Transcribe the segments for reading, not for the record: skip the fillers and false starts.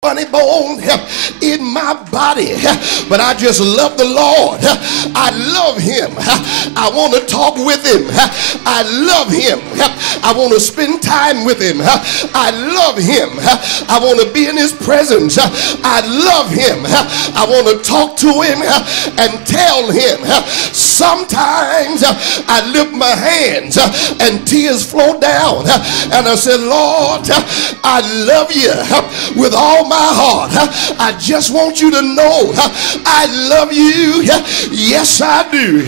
funny bone in my body, but I just love the Lord. I love him. I want to talk with him. I love him. I want to spend time with him. I love him. I want to be in his presence. I love him. I want to talk to him and tell him. Sometimes I lift my hands and tears flow down, and I said, Lord, I love you with all my heart. I just want you to know I love you. Yes, I do.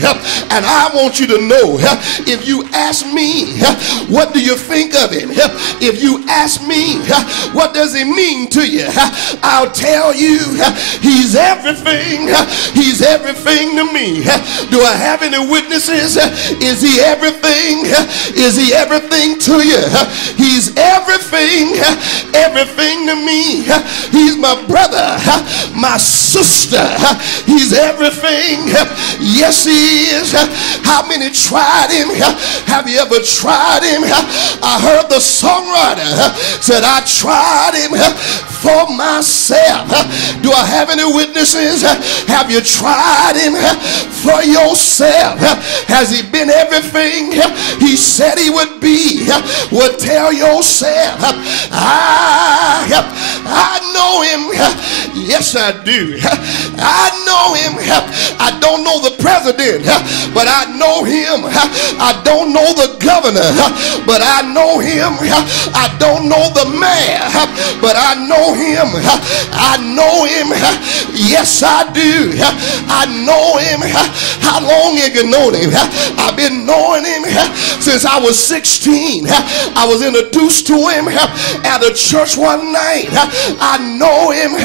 And I want you to know, if you ask me, what do you think of him? If you ask me, what does he mean to you? I'll tell you, he's everything. He's everything to me. Do I have any witnesses? Is he everything? Is he everything to you? He's everything, everything to me. He's my brother, my sister. He's everything. Yes, he is. How many tried him? Have you ever tried him? I heard the songwriter said, I tried him for myself. Do I have any witnesses? Have you tried him for yourself? Has he been everything he said he would be? Well, tell yourself, I know him. Yes, I do. I know him. I don't know the president, but I know him. I don't know the governor, but I know him. I don't know the mayor, but I know him. I know him. Yes, I do. I know him. How long have you known him? I've been knowing him since I was 16. I was introduced to him at a church one night. I know him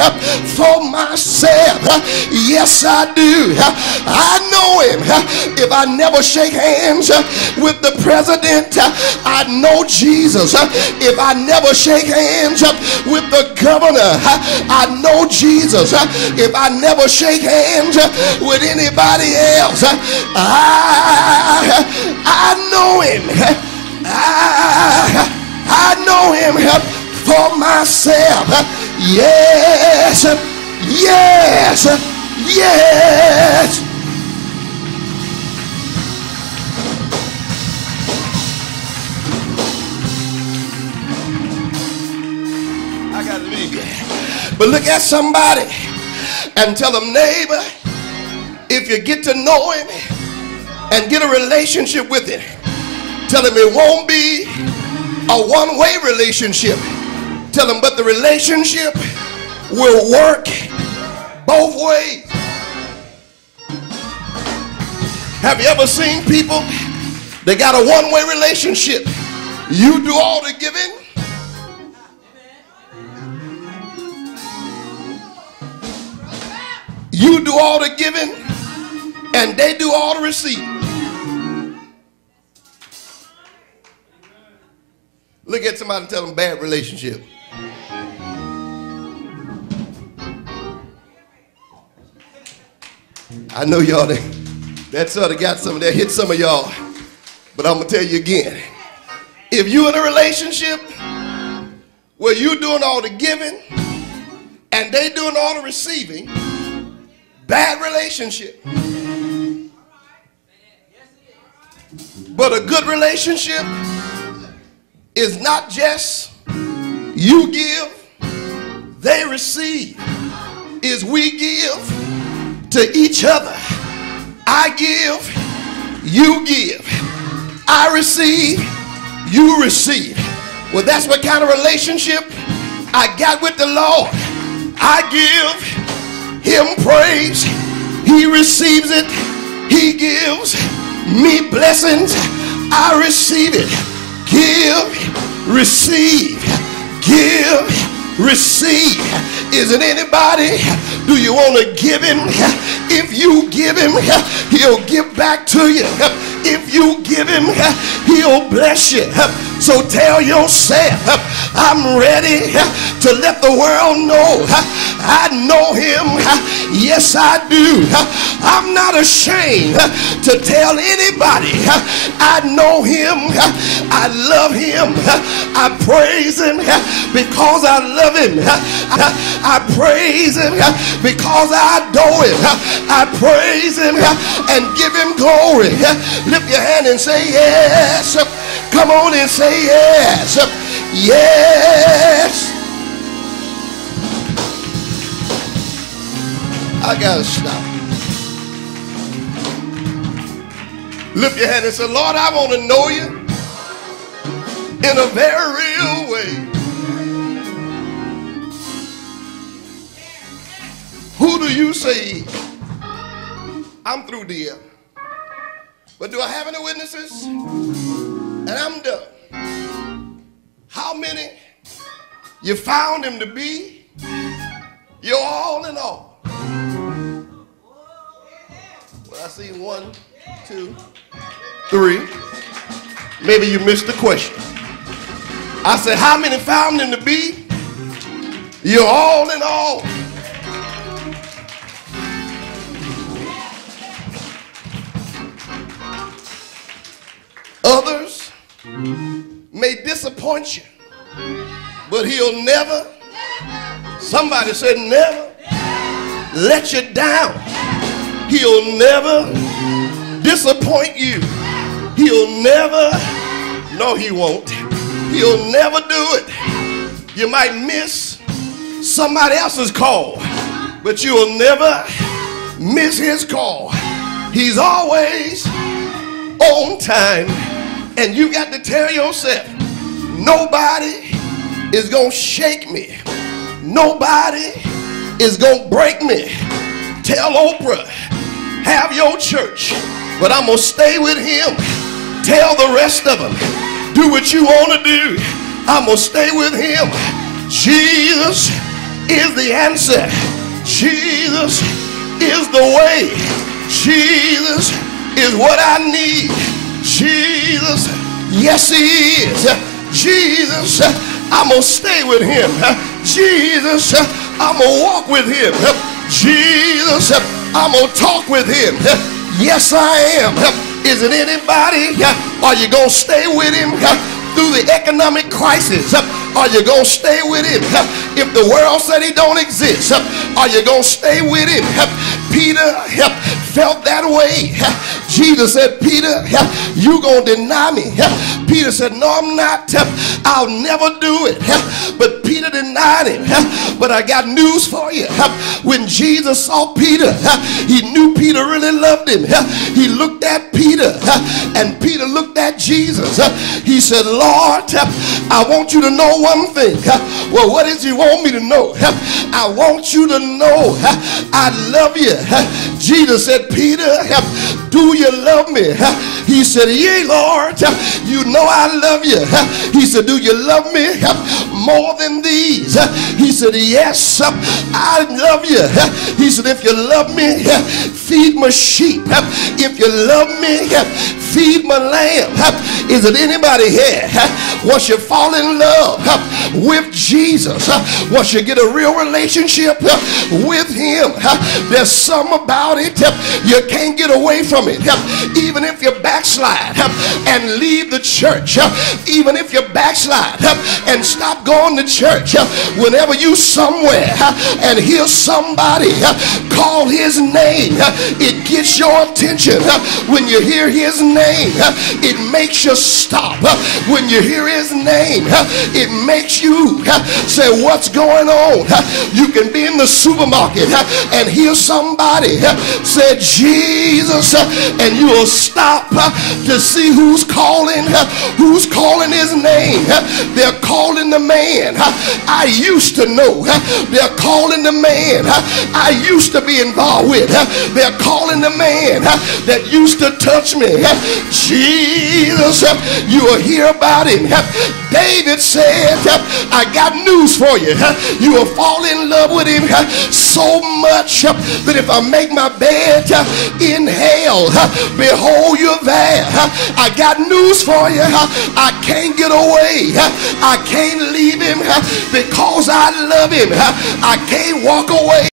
for myself. Yes, I do. I know him. If I never shake hands with the president, I know Jesus. If I never shake hands with the governor, I know Jesus. If I never shake hands with anybody else, I know him. I know him for myself. Yes, yes, yes. I gotta leave you. But look at somebody and tell them, neighbor, if you get to know him and get a relationship with him, tell him it won't be a one-way relationship. Tell him, but the relationship will work both ways. Have you ever seen people, they got a one-way relationship? You do all the giving, you do all the giving, and they do all the receiving. Look at somebody and tell them bad relationship. I know y'all, that sort of got some of that, hit some of y'all, but I'm going to tell you again. If you're in a relationship where you're doing all the giving and they doing all the receiving, bad relationship. But a good relationship is not just you give, they receive. Is we give to each other. I give, you give. I receive, you receive. Well, that's what kind of relationship I got with the Lord. I give him praise, he receives it, he gives me blessings, I receive it. Give, receive, give, receive. Is it anybody? Do you want to give him? If you give him, he'll give back to you. If you give him, he'll bless you. So tell yourself, I'm ready to let the world know I know him. Yes, I do. I'm not ashamed to tell anybody I know him. I love him. I praise him because I love him. I praise him because I adore him. I praise him and give him glory. Lift your hand and say yes. Come on and say yes. Yes. I gotta stop. Lift your hand and say, Lord, I want to know you in a very real way. Who do you say? I'm through, dear. But do I have any witnesses? And I'm done. How many you found him to be? You're all in all. Well, I see 1, 2, 3. Maybe you missed the question. I said, how many found him to be? You're all in all. Others may disappoint you, but he'll never, somebody said never, let you down. He'll never disappoint you. He'll never, no he won't. He'll never do it. You might miss somebody else's call, but you'll never miss his call. He's always on time. And you got to tell yourself, nobody is going to shake me. Nobody is going to break me. Tell Oprah, have your church, but I'm going to stay with him. Tell the rest of them, do what you want to do. I'm going to stay with him. Jesus is the answer. Jesus is the way. Jesus is what I need. Jesus, yes he is. Jesus, I'm going to stay with him. Jesus, I'm going to walk with him. Jesus, I'm going to talk with him. Yes I am. Is it anybody? Are you going to stay with him through the economic crisis? Are you going to stay with him? If the world said he don't exist, are you going to stay with him? Peter felt that way. Jesus said, Peter, you going to deny me? Peter said, no, I'm not. I'll never do it. But Peter denied him. But I got news for you. When Jesus saw Peter, he knew Peter really loved him. He looked at Peter, and Peter looked at Jesus. He said, Lord, I want you to know one thing. Well, what is you want me to know? I want you to know I love you. Jesus said, Peter, do you love me? He said, yea, Lord, you know I love you. He said, do you love me more than these? He said, yes, I love you. He said, if you love me, feed my sheep. If you love me, feed my lamb. Is it anybody here? Once you fall in love with Jesus, once you get a real relationship with him, there's something about it you can't get away from it. Even if you backslide and leave the church, even if you backslide and stop going to church, whenever you somewhere and hear somebody call his name, it gets your attention. When you hear his name, it makes you stop. When you hear his name, it makes you say, what's going on? You can be in the supermarket and hear somebody say Jesus, and you will stop to see who's calling his name. They're calling the man I used to know. They're calling the man I used to be involved with. They're calling the man that used to touch me. Jesus, you will hear about him. David said, I got news for you. You will fall in love with him so much that if I make my bed in hell, behold, you're there. I got news for you. I can't get away. I can't leave him because I love him. I can't walk away.